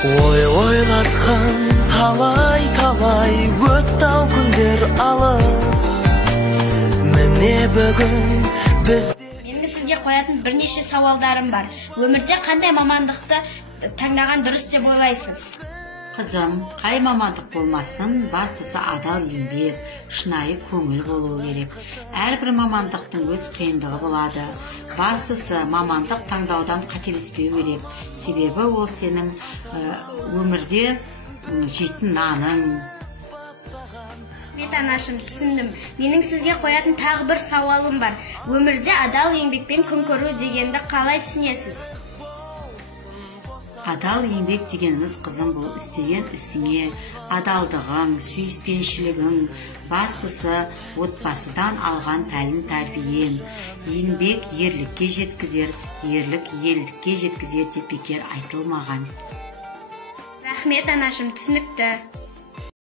Ойлатқан талай өтті-ау күндер алыс. Міне бүгін біз... Менің сізге қоятын бірнеше сауалдарым бар. Өмірде қандай мамандықты таңдаған дұрыс деп ойлайсыз? Қызым, қай мамандық болмасын, бастысы адал еңбек, шынайы көңіл болуы керек. Әрбір мамандықтың өз қиындығы болады. Бастысы мамандық таңдаудан қателеспеу керек. Себебі ол сенің өмірде жейтін наның. Рахмет, анашым, түсіндім. Менің сізге қоятын тағы бір сауалым бар. Өмірде адал еңбекпен күн көру дегенді қалай түсінесіз? Адал еңбек дегеніміз, қызым, бұл істеген ісіңе адалдығың, сүйіспеншілігің, бастысы отбасыдан алған тәлім тәрбиең. Еңбек ерлікке жеткізер, ерлік елдікке жеткізер деп бекер айтылмаған. Рахмет, анашым, түсінікті.